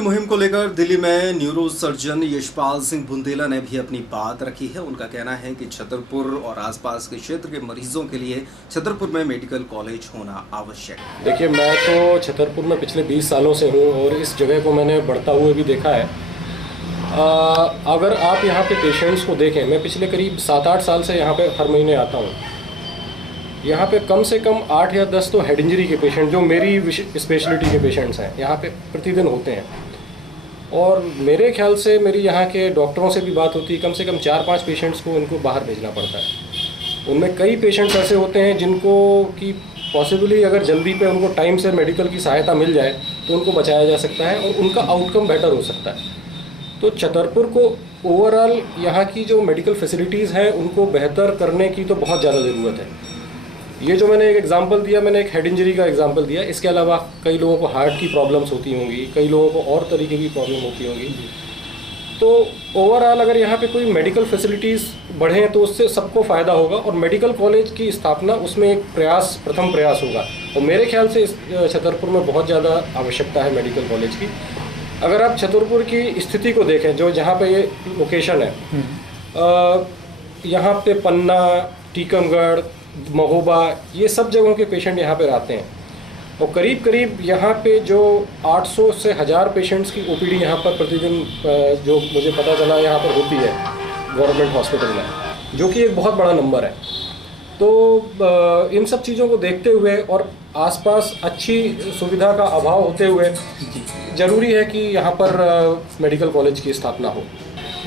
की मुहिम को लेकर दिल्ली में न्यूरो सर्जन यशपाल सिंह बुंदेला ने भी अपनी बात रखी है। उनका कहना है कि छतरपुर और आसपास के क्षेत्र के मरीजों के लिए छतरपुर में मेडिकल कॉलेज होना आवश्यक है। देखिए, मैं तो छतरपुर में पिछले 20 सालों से हूँ और इस जगह को मैंने बढ़ता हुआ भी देखा है। अगर आप यहाँ पे पेशेंट्स को देखें, मैं पिछले करीब 7-8 साल से यहाँ पे हर महीने आता हूँ। यहाँ पे कम से कम 8 या 10 तो हेड इंजरी के पेशेंट, जो मेरी स्पेशलिटी के पेशेंट्स हैं, यहाँ पे प्रतिदिन होते हैं। और मेरे ख्याल से मेरी यहाँ के डॉक्टरों से भी बात होती है, कम से कम 4-5 पेशेंट्स को इनको बाहर भेजना पड़ता है। उनमें कई पेशेंट्स ऐसे होते हैं जिनको कि पॉसिबली अगर जल्दी पे उनको टाइम से मेडिकल की सहायता मिल जाए तो उनको बचाया जा सकता है और उनका आउटकम बेटर हो सकता है। तो छतरपुर को ओवरऑल यहाँ की जो मेडिकल फैसिलिटीज़ हैं उनको बेहतर करने की तो बहुत ज़्यादा ज़रूरत है। ये जो मैंने एक एग्जांपल दिया, मैंने एक हेड इंजरी का एग्जांपल दिया। इसके अलावा कई लोगों को हार्ट की प्रॉब्लम्स होती होंगी, कई लोगों को और तरीके की प्रॉब्लम होती होंगी। तो ओवरऑल अगर यहाँ पे कोई मेडिकल फैसिलिटीज़ बढ़ें तो उससे सबको फ़ायदा होगा और मेडिकल कॉलेज की स्थापना उसमें एक प्रथम प्रयास होगा। और मेरे ख्याल से इस छतरपुर में बहुत ज़्यादा आवश्यकता है मेडिकल कॉलेज की। अगर आप छतरपुर की स्थिति को देखें, जो जहाँ पे ये लोकेशन है, यहाँ पे पन्ना, टीकमगढ़, महोबा, ये सब जगहों के पेशेंट यहाँ पे आते हैं। और करीब करीब यहाँ पे जो 800 से 1000 पेशेंट्स की ओपीडी यहाँ पर प्रतिदिन, जो मुझे पता चला, यहाँ पर होती है गवर्नमेंट हॉस्पिटल में, जो कि एक बहुत बड़ा नंबर है। तो इन सब चीज़ों को देखते हुए और आसपास अच्छी सुविधा का अभाव होते हुए ज़रूरी है कि यहाँ पर मेडिकल कॉलेज की स्थापना हो।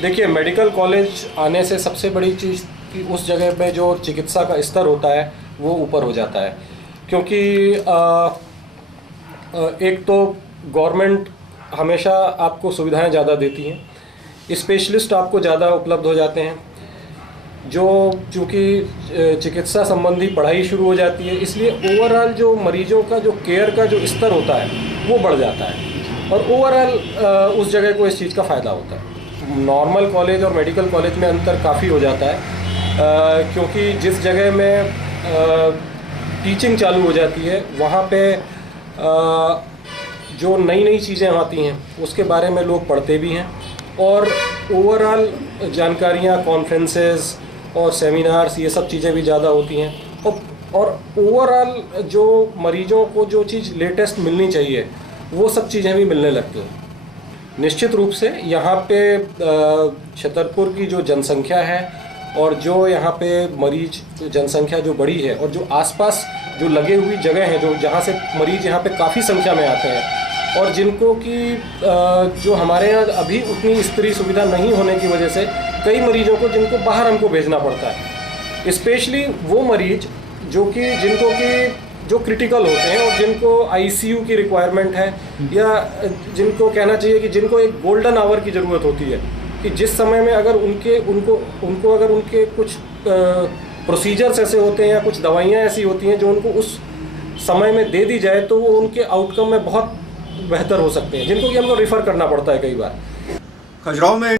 देखिए, मेडिकल कॉलेज आने से सबसे बड़ी चीज़ कि उस जगह में जो चिकित्सा का स्तर होता है वो ऊपर हो जाता है, क्योंकि एक तो गवर्नमेंट हमेशा आपको सुविधाएं ज़्यादा देती हैं, स्पेशलिस्ट आपको ज़्यादा उपलब्ध हो जाते हैं, जो चूँकि चिकित्सा संबंधी पढ़ाई शुरू हो जाती है, इसलिए ओवरऑल जो मरीजों का जो केयर का जो स्तर होता है वो बढ़ जाता है और ओवरऑल उस जगह को इस चीज़ का फ़ायदा होता है। नॉर्मल कॉलेज और मेडिकल कॉलेज में अंतर काफ़ी हो जाता है, क्योंकि जिस जगह में टीचिंग चालू हो जाती है वहाँ पे जो नई नई चीज़ें आती हैं उसके बारे में लोग पढ़ते भी हैं और ओवरऑल जानकारियाँ, कॉन्फ्रेंसेस और सेमिनार्स, ये सब चीज़ें भी ज़्यादा होती हैं। और ओवरऑल जो मरीजों को जो चीज़ लेटेस्ट मिलनी चाहिए वो सब चीज़ें भी मिलने लगती हैं। निश्चित रूप से यहाँ पे छतरपुर की जो जनसंख्या है और जो यहाँ पे मरीज जनसंख्या जो बड़ी है और जो आसपास जो लगे हुई जगह हैं, जो जहाँ से मरीज यहाँ पे काफ़ी संख्या में आते हैं और जिनको कि जो हमारे यहाँ अभी उतनी स्त्री सुविधा नहीं होने की वजह से कई मरीजों को जिनको बाहर हमको भेजना पड़ता है, स्पेशली वो मरीज जिनको कि जो क्रिटिकल होते हैं और जिनको आईसीयू की रिक्वायरमेंट है, या जिनको कहना चाहिए कि जिनको एक गोल्डन आवर की ज़रूरत होती है कि जिस समय में अगर उनको अगर उनके कुछ प्रोसीजर्स ऐसे होते हैं या कुछ दवाइयाँ ऐसी होती हैं जो उनको उस समय में दे दी जाए तो वो उनके आउटकम में बहुत बेहतर हो सकते हैं, जिनको कि हमको रिफ़र करना पड़ता है कई बार। खजुराहो में